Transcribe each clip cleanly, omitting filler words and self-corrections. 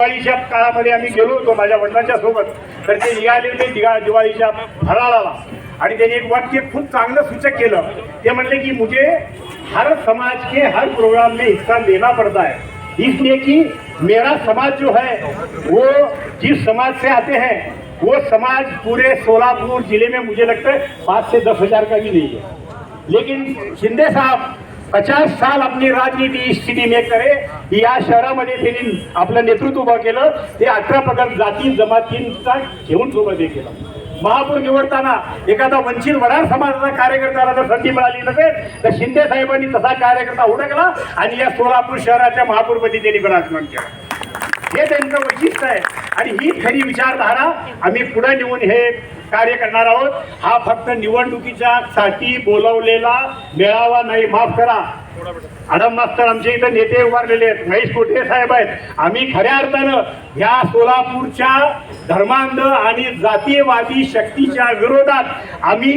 दिवाळीच्या काळामध्ये आम्ही गेलो होतो माझ्या वडिलांच्या सोबत. तर ते निघाले होते दिवाळीच्या फराळाला आणि त्यांनी एक वाक्य खूप चांगलं सूचक केलं. ते म्हणले की मुझे हर समाज के हर प्रोग्राम में हिस्सा लेना पड़ता है, इसलिए कि मेरा समाज जो है वो जिस समाज से आते हैं वो समाज पूरे सोलापुर जिले में मुझे लगता है 5 से 10 हजार का भी नहीं है. लेकिन शिंदे साहब 50 साल अपनी राजनीती इस स्थिती में करे. या शहरामध्ये त्यांनी आपलं नेतृत्व उभं केलं. ते 18 प्रकार जाती जमातींचा घेऊन सोबत हे केलं. महापौर निवडताना एखादा वंचित वडार समाजाचा कार्यकर्त्याला जर संधी मिळाली नसेल तर शिंदे साहेबांनी तसा कार्यकर्ता हुडकला आणि या सोलापूर शहराच्या महापौरपदी त्यांनी विराजमान केलं. हे त्यांचं वैशिष्ट्य आहे आणि ही खरी विचारधारा आम्ही पुढे नेऊन हे कार्य करणार आहोत. हा फक्त निवडणुकीच्या साठी बोलवलेला मेळावा नाही. माफ करा, आडम मास्तर आमचे इथं नेते उभारलेले आहेत, महेश कोठे साहेब आहेत. आम्ही खऱ्या अर्थानं या सोलापूरच्या धर्मांध आणि जातीयवादी शक्तीच्या विरोधात आम्ही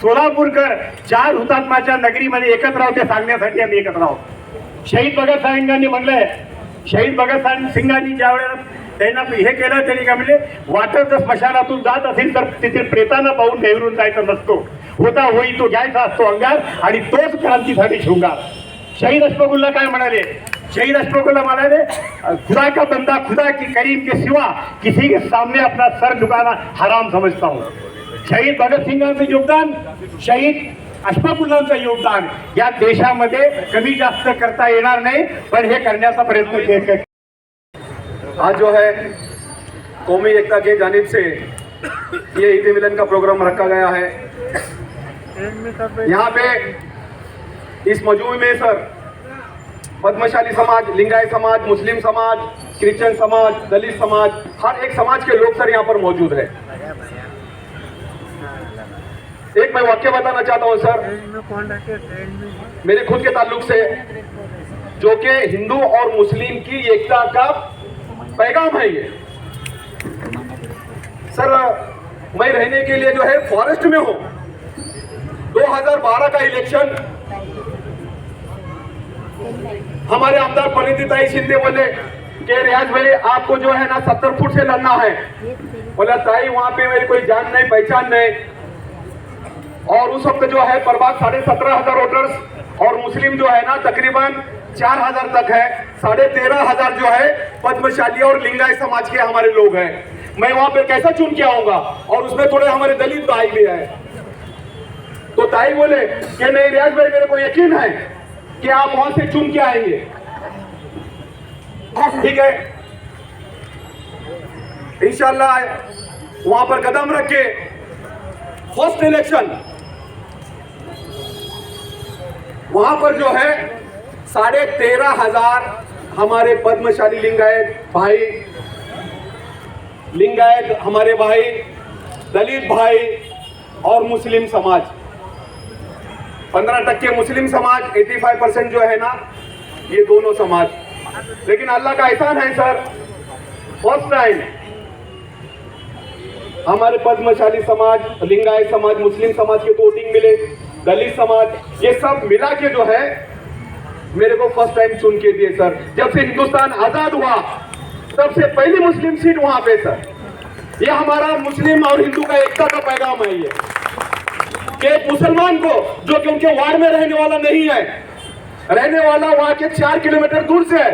सोलापूरकर 4 हुतात्माच्या नगरीमध्ये एकत्र आहोत हे सांगण्यासाठी आम्ही एकत्र आहोत. शहीद भगतसिंगांनी म्हणलंय, शहीद भगतसिंगांनी ज्या वेळेला त्यांना हे केलं त्यांनी काय म्हणले, वाटत जर स्मशानातून जात असेल तर तिथे प्रेतांना पाहून नेहरून जायचं नसतो, होता होई तो घ्यायचा असतो अंगार आणि तोच क्रांतीसाठी शृंगार. शहीद अशफाकुल्ला काय म्हणाले, शहीद अशफाकुल्ला म्हणाले, खुदा का बंदा खुदा की करीम के सिवा किसी के सामने अपना सर झुकाना हराम समझता हूं. शहीद भगतसिंगांचं योगदान, शहीद अशफाकुल्लांचं योगदान या देशामध्ये कमी जास्त करता येणार नाही, पण हे करण्याचा प्रयत्न केला. आज जो है कौमी एकता के जानिब से ये ईद मिलन का प्रोग्राम रखा गया है. यहाँ पे इस मजमू में सर पद्मशाली समाज, लिंगायत समाज, मुस्लिम समाज, क्रिश्चियन समाज, दलित समाज, हर एक समाज के लोग सर यहाँ पर मौजूद है. एक मैं वाक्य बताना चाहता हूँ सर मेरे खुद के ताल्लुक से, जो कि हिंदू और मुस्लिम की एकता का पैगाम है. ये सर मैं रहने के लिए जो है फॉरेस्ट में हूं. 2012 का इलेक्शन हमारे आमदार परिणीताई शिंदे बोले कि रियाज भाई आपको जो है ना 70 फुट से लड़ना है. बोला ताई वहां पे मेरी कोई जान नहीं पहचान नहीं. और उस वक्त जो है प्रभाग 17,500 वोटर्स और मुस्लिम जो है ना तकरीबन 4,000 तक है. 13,500 जो है पद्मशाली और लिंगायत समाज के हमारे लोग हैं. मैं वहां पे कैसा चुन के आऊंगा, और उसमें थोड़े हमारे दलित भाई भी है. तो ताई बोले कि नहीं रियाज भाई मेरे को यकीन है कि आप वहां से चुन के आएंगे. ठीक है, इंशाल्लाह वहां पर कदम रख के फर्स्ट इलेक्शन वहां पर जो है 13,500 हमारे पद्मशाली लिंगायत भाई, लिंगायत हमारे भाई, दलित भाई और मुस्लिम समाज 15% मुस्लिम समाज, 85% जो है ना ये दोनों समाज. लेकिन अल्लाह का एहसान है सर, फर्स्ट टाइम हमारे पद्मशाली समाज, लिंगायत समाज, मुस्लिम समाज के तो वोटिंग मिले, दलित समाज, ये सब मिला के जो है मेरे को फर्स्ट टाइम चुन के दिए सर. जब से हिंदुस्तान आजाद हुआ तब से पहली मुस्लिम सीट वहां पे सर. ये हमारा मुस्लिम और हिंदू का एकता का पैगाम है. ये कि एक मुसलमान को जो कि उनके वार्ड में रहने वाला नहीं है, रहने वाला वहां के 4 किलोमीटर दूर से है,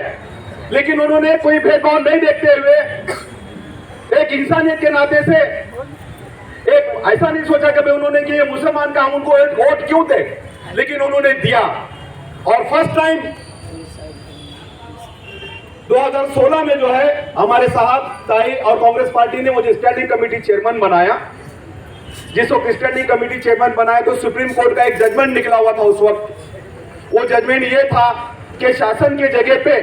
लेकिन उन्होंने कोई भेदभाव नहीं देखते हुए एक इंसानियत के नाते से एक ऐसा नहीं सोचा कि उन्होंने कि ये मुसलमान का हम उनको एक वोट क्यों दे, लेकिन उन्होंने दिया. और फर्स्ट टाइम 2016 में जो है हमारे साहब ताई और कांग्रेस पार्टी ने मुझे स्टैंडिंग कमेटी चेयरमैन बनाया. जिस वक्त स्टैंडिंग कमेटी चेयरमैन बनाया तो सुप्रीम कोर्ट का एक जजमेंट निकला हुआ था उस वक्त. वो जजमेंट ये था कि शासन के जगह पे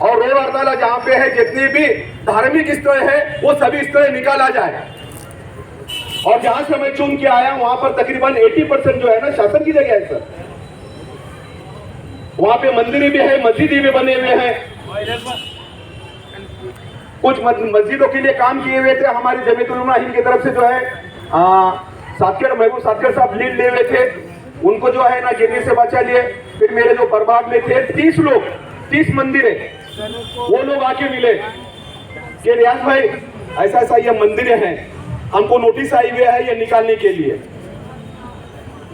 और रोड अदालत जहां पे है जितनी भी धार्मिक स्थल है वो सभी स्थल निकाला जाए. और जहां से मैं चुन के आया वहां पर तकरीबन 80% जो है ना शासन की जगह है सर. वहां पे मंदिर भी है, मस्जिद भी बने हुए हैं. कुछ मस्जिदों के लिए काम किए हुए थे हमारी जमीयतुल उलमा हिंद की तरफ से जो है सातखेड़ महबूब सातखेड़ साहब लीड ले हुए थे. उनको जो है ना गिरने से बचा लिए. फिर मेरे जो प्रभाग में थे 30 लोग, 30 मंदिर है, वो लोग आके मिले कि रियाज भाई ऐसा ऐसा ये मंदिर है, हमको नोटिस आई हुई है ये निकालने के लिए।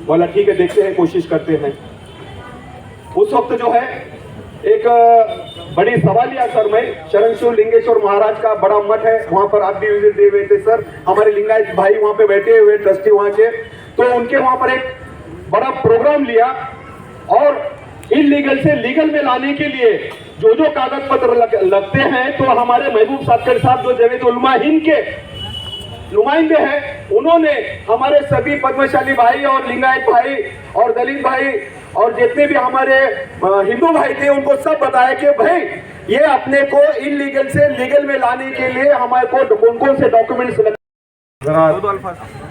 बोला ठीक है, देखते हैं, कोशिश करते हैं। उस वक्त जो है एक बड़ी सवालिया सर में शरण शिव लिंगेश्वर महाराज का बड़ा मठ है, वहां पर आप भी विजिट दिए हुए थे सर, हमारे लिंगायत भाई वहां पे बैठे हुए ट्रस्टी वहां के, तो उनके वहां पर एक बड़ा प्रोग्राम लिया और इलीगल से लीगल में लाने के लिए जो जो कागज पत्र लगते हैं, तो हमारे महबूब सादकर साहब जो जवेद उलमा हिंद के नुमाइंदे हैं, उन्होंने हमारे सभी पद्मशाली भाई और लिंगायत भाई और दलित भाई और जितने भी हमारे हिंदू भाई थे, उनको सब बताया कि भाई ये अपने को इलीगल से लीगल में लाने के लिए हमारे को कौन कौन से डॉक्यूमेंट्स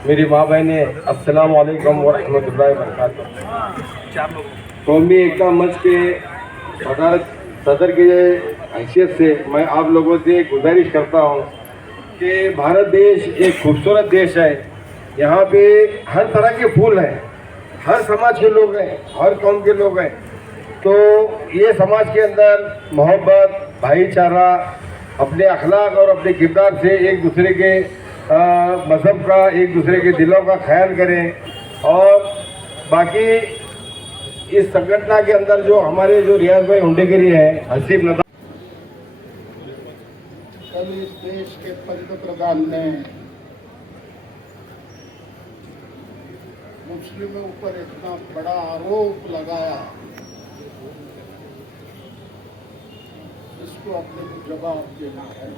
मेरी माँ बहने अस्सलाम वालेकुम व रहमतुल्लाहि व बरकातुहू। कौमी एकता मंच के सदर की हैसियत से मैं आप लोगों से गुजारिश करता हूँ कि भारत देश एक खूबसूरत देश है। यहाँ पे हर तरह के फूल हैं, हर समाज के लोग हैं, हर कौम के लोग हैं। तो ये समाज के अंदर मोहब्बत, भाईचारा, अपने अखलाक और अपने किरदार से एक दूसरे के मज़हब का, एक दूसरे के दिलों का ख्याल करें। और बाकी इस संगठन के अंदर जो हमारे जो रियाज भाई हुंडेगिरी है, हसीब नदा, कल इस देश के पंत प्रधान ने मुस्लिमों पर इतना बड़ा आरोप लगाया, इसको अपने को जवाब देना है।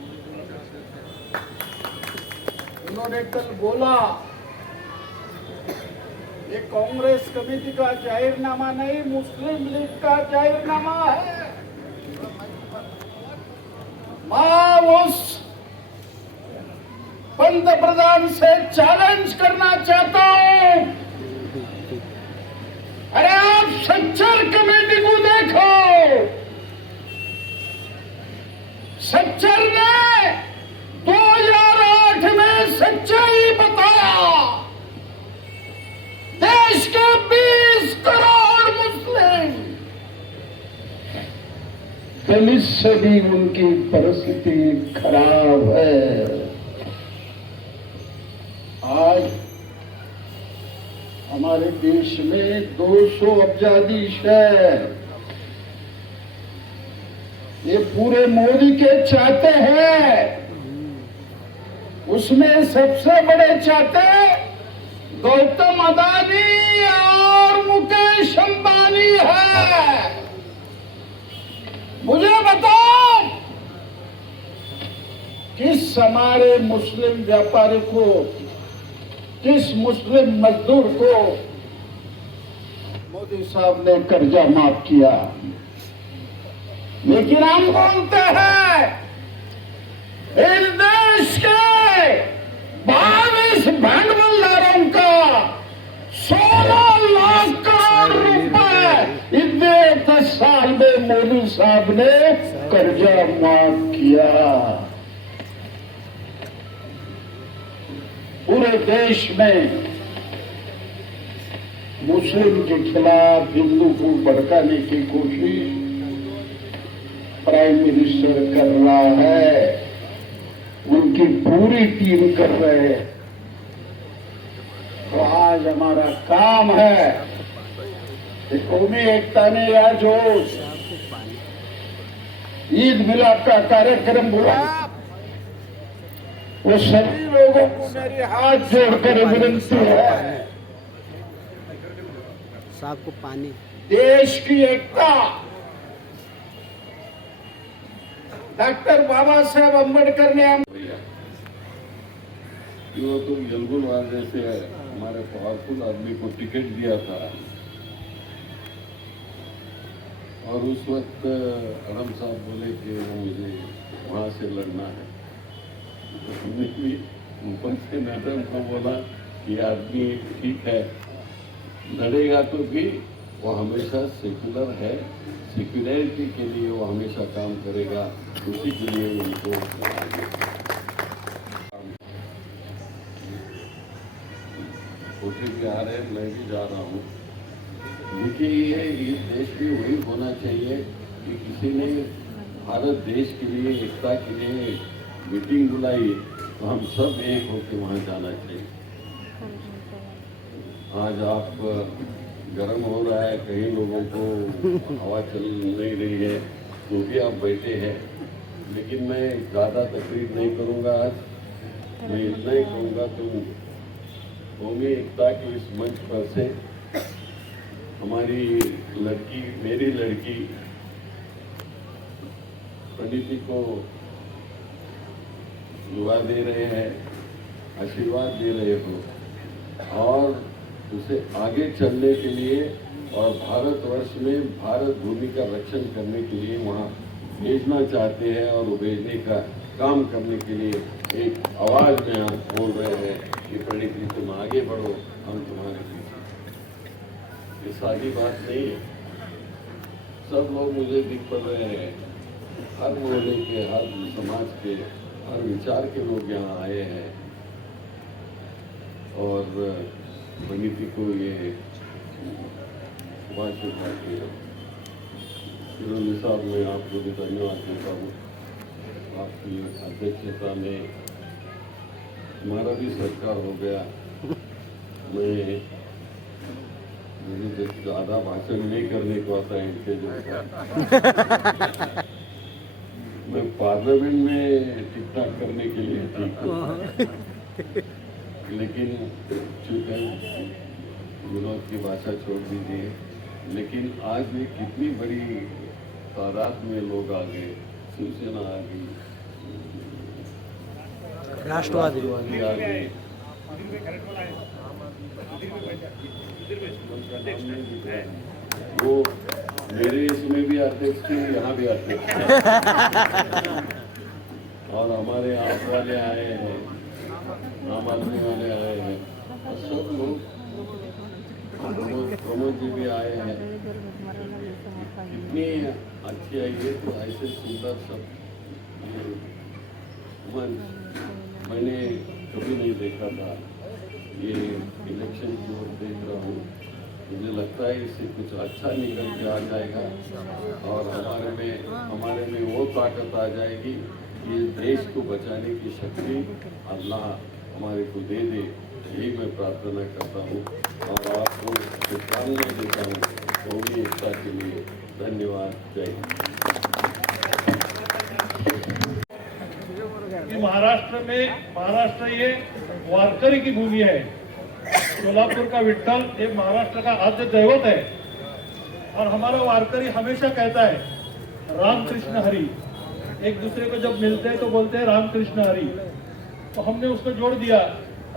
उन्होंने कल बोला ये कांग्रेस कमेटी का जाहिरनामा नहीं, मुस्लिम लीग का जाहिरनामा है। मैं उस पंत प्रधान से चैलेंज करना चाहता हूं, अरे आप सच्चर कमेटी को देखो। सच्चर ने 2008 में सच्चाई बताया, देश के 20 करोड़ मुस्लिम दलित से भी उनकी परिस्थिति खराब है। आज हमारे देश में 200 अब्जादीश है, ये पूरे मोदी के चाहते हैं। उसमें सबसे बड़े चाहते गौतम अदानी और मुकेश अंबानी है। मुझे बताओ किस हमारे मुस्लिम व्यापारी को, किस मुस्लिम मजदूर को मोदी साहब ने कर्जा माफ किया? लेकिन हम बोलते हैं इस देश के 22 भांडवलदारों का 16 लाख करोड़ रुपए इतने 10 साल में मोदी साहब ने कर्जा माफ किया। पूरे देश में मुस्लिम के खिलाफ हिंदू को भड़काने की कोशिश प्राइम मिनिस्टर कर रहा है, उनकी पूरी टीम कर रहे हैं। तो आज हमारा काम है कि कौमी एकता ने आज जो ईद मिलाद का कार्यक्रम बुलाया, वो सभी लोगों को मेरे हाथ जोड़कर विनती है, साहब को पानी, देश की एकता डॉक्टर बाबा साहेब अम्बेडकर ने जो तुम यलगुल वाले से हमारे पावरफुल आदमी को टिकट दिया था और उस वक्त अड़म साहब बोले कि वो मुझे वहाँ से लड़ना है, तो हमने भी ऊपर से मैडम को बोला कि आदमी ठीक है, लड़ेगा तो भी वो हमेशा सेकुलर है, सिक्योरिटी के लिए वो हमेशा काम करेगा, उसी के लिए उनको छोटे भी आ रहे हैं, मैं भी जा रहा हूँ। देखिए ये इस देश में वही होना चाहिए कि किसी ने भारत देश के लिए, एकता के लिए मीटिंग बुलाई तो हम सब एक होकर वहाँ जाना चाहिए। आज आप गर्म हो रहा है, कई लोगों को हवा चल नहीं रही है, तो भी आप बैठे हैं, लेकिन मैं ज़्यादा तकलीफ नहीं करूँगा। आज मैं इतना ही कहूँगा, तुम कौमी एकता के इस मंच पर से हमारी लड़की, मेरी लड़की पंडित जी को दुआ दे रहे हैं, आशीर्वाद दे रहे हो और उसे आगे चलने के लिए और भारतवर्ष में भारत भूमि का रक्षण करने के लिए वहाँ भेजना चाहते हैं और वो भेजने का काम करने के लिए एक आवाज़ में आप बोल रहे हैं कि पंडित जी तुम आगे बढ़ो, हम तुम्हारे पीछे। ये सादी बात नहीं है। सब लोग मुझे दिख पड़ रहे हैं, हर मोहल्ले के, हर समाज के, हर विचार के लोग यहाँ आए हैं और पंडित जी को ये शुभाशय उठाते हैं। फिरोजी साहब, मैं आपको भी धन्यवाद देता हूँ। आपकी अध्यक्षता में हमारा भी सत्कार हो गया। मैं मुझे ज़्यादा भाषण नहीं करने को आता है इनके जो मैं पार्लियामेंट में टिक टाक करने के लिए ठीक हूँ, लेकिन चूँकि विनोद की भाषा छोड़ दीजिए। लेकिन आज भी कितनी बड़ी तादाद में लोग आ गए, शिवसेना आ गई, राष्ट्रवादी आ गए, वो मेरे इसमें भी अध्यक्ष थे, यहाँ भी अध्यक्ष थे। और हमारे आप वाले आए हैं, आम आदमी वाले आए हैं, और सब लोग, प्रमोद जी भी आए हैं। कितनी अच्छी आई है, तो ऐसे सुंदर सब मंच मैंने कभी नहीं देखा था। ये इलेक्शन की ओर देख रहा हूँ, मुझे लगता है इससे कुछ अच्छा निकल के आ जाएगा और हमारे में वो ताकत आ जाएगी कि इस देश को बचाने की शक्ति अल्लाह हमारे को दे दे। यही मैं प्रार्थना करता हूँ और आपको शुभकामनाएं देता हूँ कौमी एकता के लिए। धन्यवाद। जय हिंद। महाराष्ट्र ये वारकरी की भूमि है। सोलापुर का विठ्ठल ये महाराष्ट्र का आद्य दैवत है और हमारा वारकरी हमेशा कहता है राम कृष्ण हरि। एक दूसरे को जब मिलते हैं तो बोलते हैं राम कृष्ण हरि, तो हमने उसको जोड़ दिया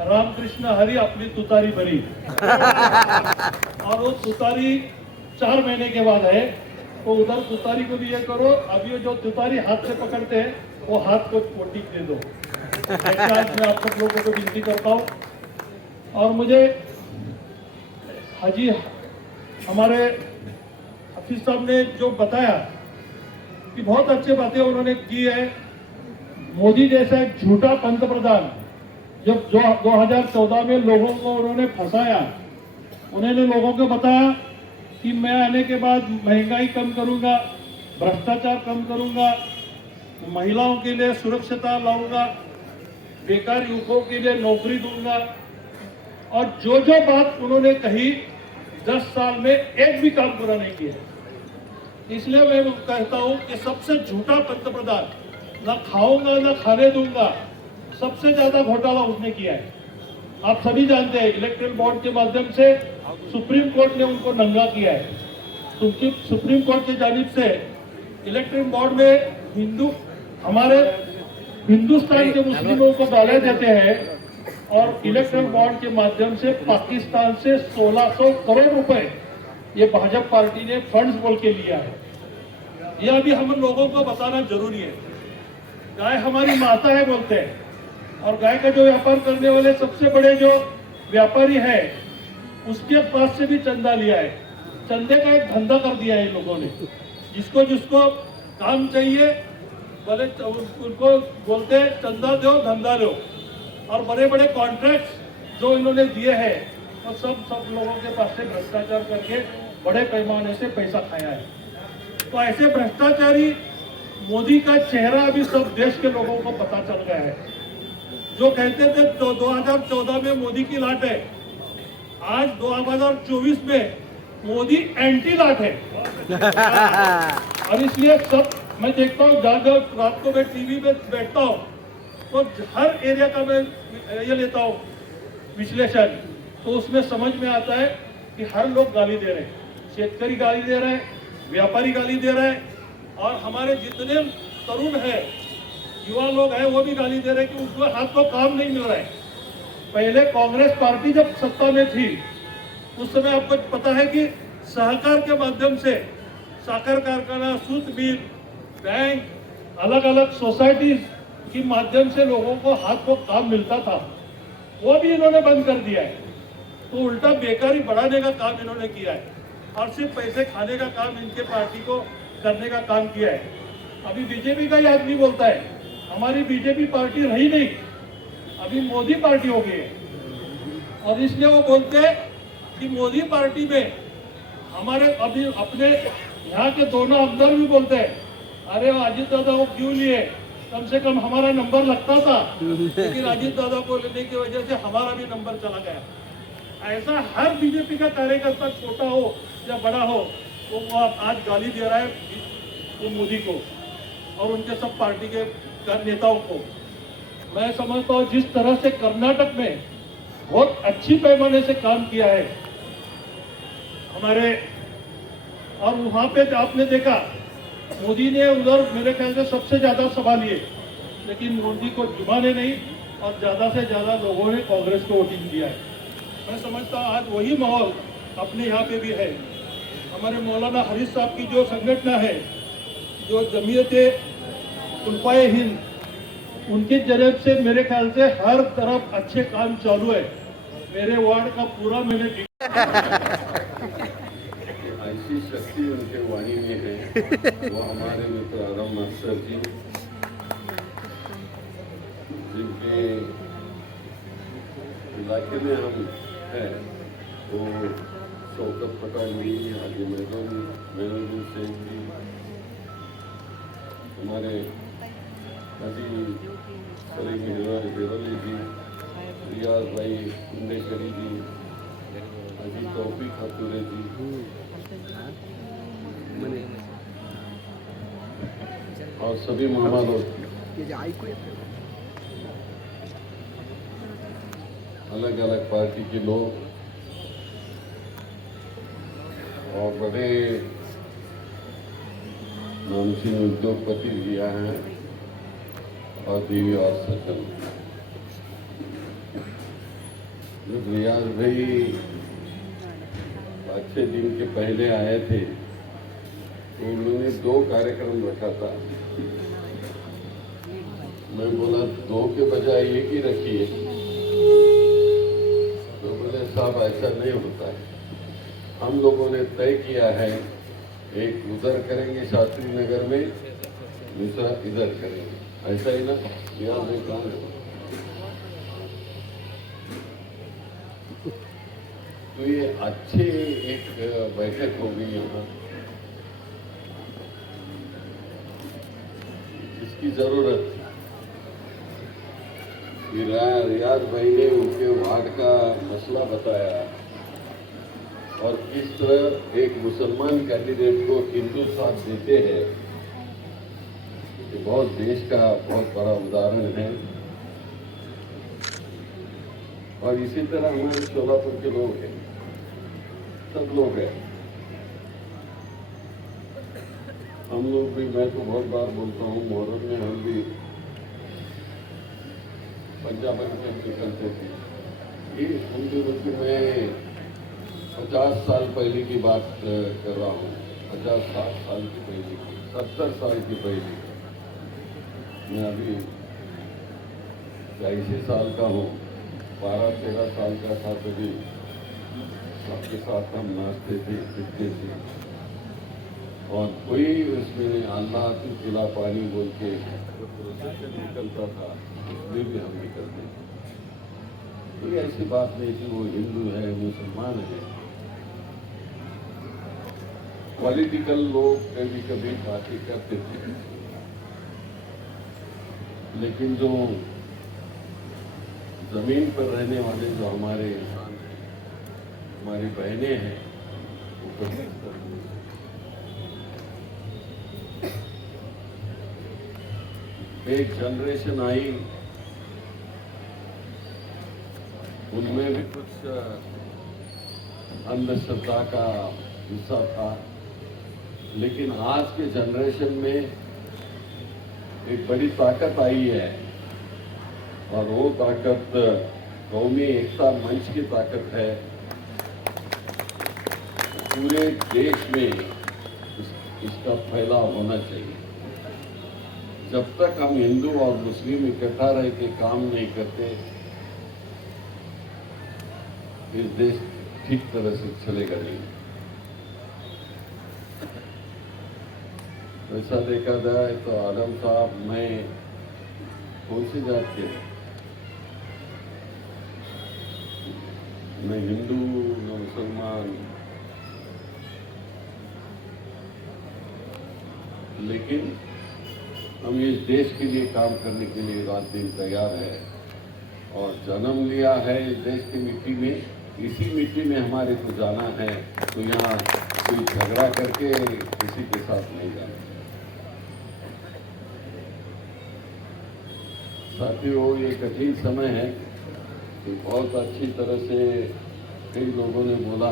राम कृष्ण हरि अपनी तुतारी भरी। और वो तुतारी 4 महीने के बाद है, तो उधर तुतारी को भी ये करो, अभी जो तुतारी हाथ से पकड़ते हैं वो हाथ को टिक दे दो। आज मैं आप सब लोगों को विनती करता हूँ। और मुझे हाजी हमारे हफीज साहब ने जो बताया कि बहुत अच्छी बातें उन्होंने की है। मोदी जैसा एक झूठा पंतप्रधान जब 2014 में लोगों को उन्होंने फंसाया, उन्होंने लोगों को बताया कि मैं आने के बाद महंगाई कम करूंगा, भ्रष्टाचार कम करूंगा, महिलाओं के लिए सुरक्षिता लाऊंगा, बेकार युवकों के लिए नौकरी दूंगा। और जो जो बात उन्होंने कही 10 साल में एक भी काम पूरा नहीं किया। इसलिए मैं कहता हूं कि सबसे झूठा पंतप्रधान, ना खाऊंगा ना खाने दूंगा, सबसे ज्यादा घोटाला उसने किया है। आप सभी जानते हैं इलेक्ट्रल बॉन्ड के माध्यम से सुप्रीम कोर्ट ने उनको नंगा किया है। सुप्रीम कोर्ट की जानिब से इलेक्ट्रल बॉन्ड में हमारे हिंदुस्तान के मुस्लिमों को डॉलर देते हैं और इलेक्ट्रल बॉन्ड के माध्यम से पाकिस्तान से 1600 करोड़ रुपए ये भाजपा पार्टी ने फंड्स बोल के लिया है। यह अभी हम लोगों को बताना जरूरी है। गाय हमारी माता है बोलते हैं और गाय का जो व्यापार करने वाले सबसे बड़े जो व्यापारी है उसके पास से भी चंदा लिया है। चंदे का एक धंधा कर दिया है इन लोगों ने। जिसको काम चाहिए बोले उनको बोलते हैं चंदा दो धंधा लो। और बड़े बड़े कॉन्ट्रैक्ट जो इन्होंने दिए हैं और सब लोगों के पास से भ्रष्टाचार करके बड़े पैमाने से पैसा खाया है। तो ऐसे भ्रष्टाचारी मोदी का चेहरा अभी सब देश के लोगों को पता चल गया है। जो कहते थे 2014 में मोदी की लाट है, आज 2024 में मोदी एंटी लाट है। और इसलिए सब मैं देखता हूँ, जब रात को मैं टीवी में बैठता हूँ तो हर एरिया का मैं ये लेता हूँ विश्लेषण, तो उसमें समझ में आता है कि हर लोग गाली दे रहे हैं। शेतकरी गाली दे रहे हैं, व्यापारी गाली दे रहे हैं, और हमारे जितने तरुण हैं, युवा लोग हैं, वो भी गाली दे रहे हैं कि उसको हाथ को काम नहीं मिल रहा है। पहले कांग्रेस पार्टी जब सत्ता में थी उस समय आपको पता है कि सहकार के माध्यम से साकर कारखाना, सूत मिल, बैंक, अलग अलग सोसाइटीज के माध्यम से लोगों को हाथ को काम मिलता था, वो भी इन्होंने बंद कर दिया है। तो उल्टा बेकारी बढ़ाने का काम इन्होंने किया है और सिर्फ पैसे खाने का काम इनके पार्टी को करने का काम किया है। अभी बीजेपी का ही आदमी बोलता है हमारी बीजेपी पार्टी रही नहीं, अभी मोदी पार्टी हो गई है। और इसलिए वो बोलते हैं कि मोदी पार्टी में हमारे अभी अपने यहाँ के दोनों अफसर भी बोलते हैं अरे अजीत दादा को क्यों लिए, कम से कम हमारा नंबर लगता था, लेकिन अजीत दादा को लेने की वजह से हमारा भी नंबर चला गया। ऐसा हर बीजेपी का कार्यकर्ता छोटा हो या बड़ा हो तो वो आज गाली दे रहा है वो मोदी को और उनके सब पार्टी के नेताओं को। मैं समझता हूँ जिस तरह से कर्नाटक में बहुत अच्छी पैमाने से काम किया है हमारे, और वहां पे आपने देखा मोदी ने उधर मेरे ख्याल से सबसे ज्यादा सभा लिए, लेकिन मोदी को जुबाने नहीं और ज्यादा से ज्यादा लोगों ने कांग्रेस को वोटिंग दिया है। मैं समझता हूँ आज वही माहौल अपने यहाँ पे भी है। हमारे मौलाना हरीश साहब की जो संगठन है, जो जमीयते उलफाए हिंद, उनके जरिए से मेरे ख्याल से हर तरफ अच्छे काम चालू है। मेरे वार्ड का पूरा मैंने ऐसी शक्ति उनके वाणी में है। वो हमारे मित्र आदम अफसर जी, जिनके इलाके में हम हैं, वो शौकत पठान जी, हाजी मेहरुद्दीन शेख जी, हमारे हाजी सलीम हिरोली जी, रियाज भाई कुंडेश्वरी जी, हाजी तौफीक खतूरे जी, और सभी मेहमानों, अलग अलग पार्टी के लोग और बड़े नामचीन उद्योगपति भी आए हैं और देवी और सज्जन। जब रियाज भाई 5-6 दिन के पहले आए थे तो उन्होंने 2 कार्यक्रम रखा था। मैं बोला 2 के बजाय 1 ही रखिए, तो बोले साहब ऐसा नहीं होता है, हम लोगों ने तय किया है एक उधर करेंगे शास्त्री नगर में, दूसरा इधर करेंगे, ऐसा ही ना रियाज भाई कहाँ है? तो ये अच्छे एक बैठक हो गई यहाँ, इसकी जरूरत थी। रियाज भाई ने उनके वार्ड का मसला बताया और किस तरह एक मुसलमान कैंडिडेट को हिंदू साथ देते हैं, ये बहुत देश का बहुत बड़ा उदाहरण है। और इसी तरह हमारे शोलापुर के लोग हैं, सब लोग हैं। हम लोग भी, मैं तो बहुत बार बोलता हूँ, मुहर्रम में हम भी पंजाबन में निकलते थे। ये उन दिनों की मैं 50 साल पहले की बात कर रहा हूँ, 50-60 साल की पहले की, 70 साल की पहले। मैं अभी 82 साल का हूँ, 12-13 साल का था तभी सबके साथ हम नाचते थे, पीटते थे, और कोई उसमें अल्लाह तू पिला पानी बोल के प्रोसेशन निकलता था, उसमें भी हम निकलते थे। कोई ऐसी बात नहीं थी वो हिंदू है मुसलमान है। पॉलिटिकल लोग कभी कभी बातें करते थे, लेकिन जो जमीन पर रहने वाले जो हमारे इंसान हैं, हमारी बहनें हैं, वो कभी एक जनरेशन आई, उनमें भी कुछ अंधश्रद्धा का हिस्सा था, लेकिन आज के जनरेशन में एक बड़ी ताकत आई है और वो ताकत कौमी एकता मंच की ताकत है। पूरे देश में इसका फैलाव होना चाहिए। जब तक हम हिंदू और मुस्लिम इकट्ठा रह के काम नहीं करते, इस देश ठीक तरह से चलेगा नहीं। वैसा देखा जाए तो आलम साहब, मैं कौन सी जात के हैं? न हिंदू न मुसलमान, लेकिन हम इस देश के लिए काम करने के लिए रात दिन तैयार है और जन्म लिया है इस देश की मिट्टी में। इसी मिट्टी में हमारे को जाना है, तो यहाँ कोई झगड़ा करके किसी के साथ नहीं जाना। साथियों, ये कठिन समय है कि बहुत अच्छी तरह से कई लोगों ने बोला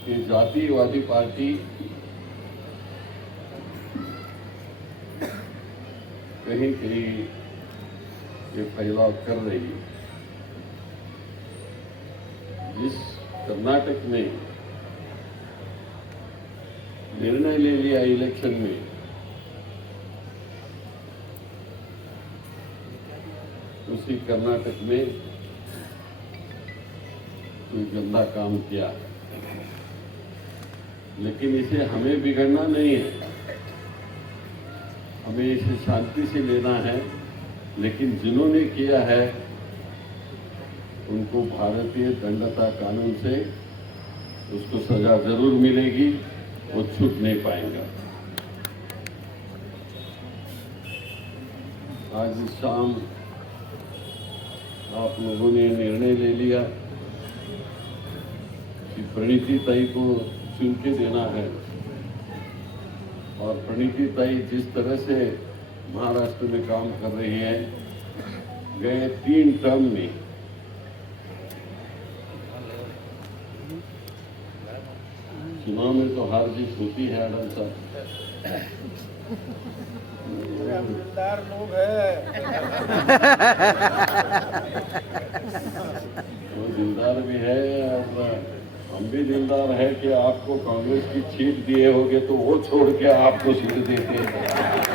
कि जातिवादी पार्टी कहीं कहीं ये फैलाव कर रही है। जिस कर्नाटक में निर्णय ले लिया इलेक्शन में, उसी कर्नाटक में कोई गंदा काम किया, लेकिन इसे हमें बिगड़ना नहीं है, हमें इसे शांति से लेना है। लेकिन जिन्होंने किया है उनको भारतीय दंडता कानून से उसको सजा जरूर मिलेगी, वो छूट नहीं पाएंगा। आज इस शाम आप लोगों ने निर्णय ले लिया कि प्रणीति ताई को चुन के देना है, और प्रणीति ताई जिस तरह से महाराष्ट्र में काम कर रही है, गए 3 टर्म में चुनाव में तो हार जीत होती है। आडम साहब दिलदार लोग हैं। वो दिलदार भी है और हम भी दिलदार है कि आपको कांग्रेस की सीट दिए होगे तो वो छोड़ के आपको सीट देते हैं।